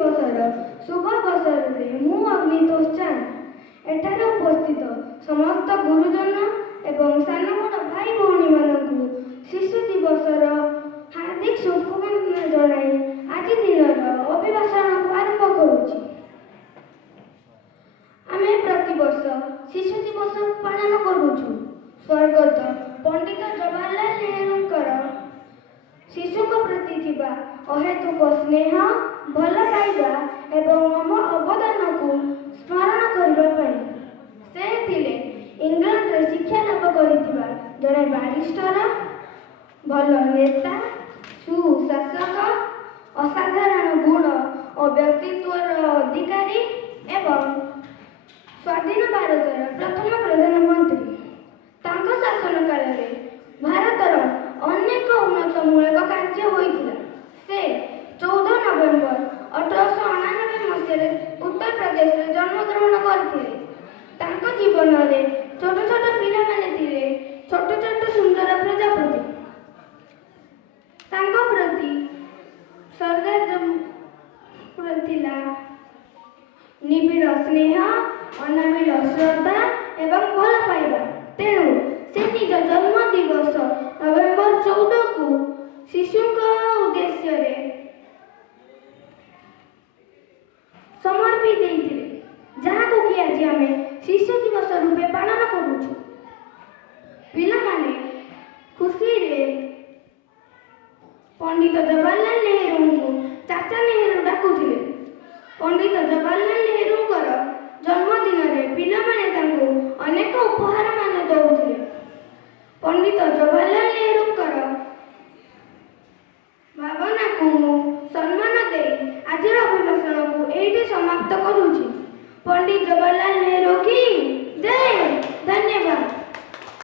ଦିବସର ଶୁଭ ଅବସରରେ ମୁଁ ଅଗ୍ନିତୋଷ ଚାନ୍ଦ ଏଠାରେ ଉପସ୍ଥିତ ସମସ୍ତ ଗୁରୁଜନ ଏବଂ ସାନ ବଡ଼ ଭାଇ ଭଉଣୀମାନଙ୍କୁ ଶିଶୁ ଦିବସର ହାର୍ଦ୍ଦିକ ଶୁଭକାମନା ଜଣାଇ ଆଜି ଦିନର ଅଭିଭାଷଣକୁ ଆରମ୍ଭ କରୁଛି। ଆମେ ପ୍ରତିବର୍ଷ ଶିଶୁ ଦିବସ ପାଳନ କରୁଛୁ। ସ୍ୱର୍ଗତ ପଣ୍ଡିତ ଜବାହରଲାଲ ନେହେରୁଙ୍କର ଶିଶୁଙ୍କ ପ୍ରତି ଥିବା ଅହେତୁକ ସ୍ନେହ, ଭଲ ପାଇବା ଏବଂ ଅବଦାନକୁ ସ୍ମରଣ କରିବା ପାଇଁ। ସେ ଥିଲେ ଇଂଲଣ୍ଡରେ ଶିକ୍ଷା ଲାଭ କରିଥିବା ଜଣେ ବାରିଷ୍ଟର, ଭଲ ନେତା, ସୁଶାସକ, ଅସାଧାରଣ ଗୁଣ ଓ ବ୍ୟକ୍ତିତ୍ୱର ଅଧିକାରୀ ଏବଂ ସ୍ୱାଧୀନ ଭାରତର ପ୍ରଥମ ପ୍ରଧାନମନ୍ତ୍ରୀ। ତାଙ୍କ ଶାସନ କାଳରେ ଭାରତର ଅନେକ ଉନ୍ନତମୂଳକ କାର୍ଯ୍ୟ ହୋଇଥିଲା। ସେ 14 ନଭେମ୍ବର 1899 ମସିହାରେ ଉତ୍ତରପ୍ରଦେଶରେ ଜନ୍ମଗ୍ରହଣ କରିଥିଲେ। ତାଙ୍କ ଜୀବନରେ ଛୋଟ ଛୋଟ ପିଲାମାନେ ଥିଲେ ଛୋଟ ଛୋଟ ସୁନ୍ଦର ପ୍ରଜାପତି। ତାଙ୍କ ପ୍ରତି ସରଦାରଙ୍କର ଥିଲା ନିବିଡ଼ ସ୍ନେହ, ଅନାବିଳ ଶ୍ରଦ୍ଧା ଏବଂ ଭଲ ପାଇବା। ତେଣୁ ସେ ନିଜ ଜନ୍ମ ଦିବସ ନଭେମ୍ବର 14କୁ ଶିଶୁଙ୍କ ଉଦ୍ଦେଶ୍ୟରେ ସମର୍ପି ଦେଇଥିଲେ, ଯାହାକୁ କି ଆଜି ଆମେ ଶିଶୁ ଦିବସ ରୂପେ ପାଳନ କରୁଛୁ। ପିଲାମାନେ ଖୁସିରେ ପଣ୍ଡିତ ଜବାହରଲାଲ ନେହେରୁଙ୍କୁ ଚାଚା ନେହେରୁ ଡାକୁଥିଲେ। ପଣ୍ଡିତ ଜବାହରଲାଲ ନେହେରୁଙ୍କର ଜନ୍ମଦିନରେ ପିଲାମାନେ ତାଙ୍କୁ ଅନେକ ଉପହାରମାନ ଦେଉଥିଲେ। ପଣ୍ଡିତ ଜବାହରଲାଲ ନେହେରୁଙ୍କର ଭାବନାକୁ ମୁଁ ସମ୍ମାନ ଦେଇ ଆଜିର ଅଭିଭାଷଣକୁ ଏଇଠି ସମାପ୍ତ କରୁଛି।